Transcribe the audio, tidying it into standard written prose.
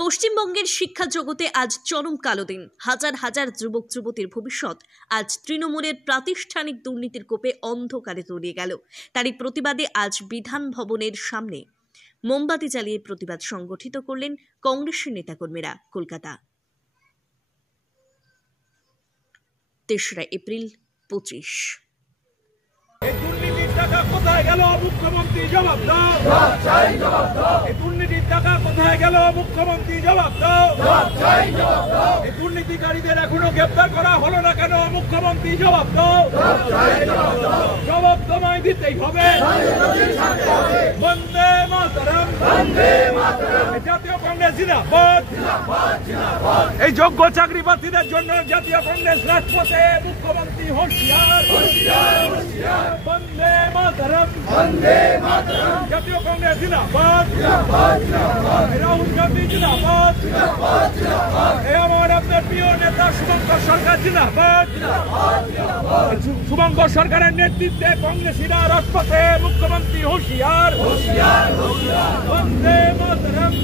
পশ্চিমবঙ্গের শিক্ষা জগতে আজ চরম কালো দিন। হাজার হাজার যুবক যুবতীর ভবিষ্যৎ আজ তৃণমূলের প্রাতিষ্ঠানিক দুর্নীতির কোপে অন্ধকারে তলিয়ে গেল। তারই প্রতিবাদে আজ বিধান ভবনের সামনে মোমবাতি জ্বালিয়ে প্রতিবাদ সংগঠিত করলেন কংগ্রেসের নেতাকর্মীরা। কলকাতা, ৩রা এপ্রিল ২৫। দুর্নীতির টাকা কোথায় গেল মুখ্যমন্ত্রী জবাব দাও। এই দুর্নীতির টাকা কোথায় গেল মুখ্যমন্ত্রী জবাব দাও। এই দুর্নীতিকারীদের এখনো গ্রেপ্তার করা হলো না কেন মুখ্যমন্ত্রী জবাব দাও। জবাব তোমায় দিতেই হবে। বন্দে মাতরম, জাতীয় কংগ্রেস জিন্দাবাদ। এই যোগ্য চাকরি প্রার্থীদের জন্য জাতীয় কংগ্রেস রাজপথে, মুখ্যমন্ত্রী হুঁশিয়ার। বন্দে মাতরম, জাতীয় কংগ্রেস জিন্দাবাদ। রাহুল গান্ধী জিন্দাবাদ। আমার আপনার প্রিয় নেতা শুভঙ্কর সরকার জিন্দাবাদ। শুভঙ্কর সরকারের নেতৃত্বে কংগ্রেসীরা রাজপথে, মুখ্যমন্ত্রী হুঁশিয়ার। বন্দে মাতরম।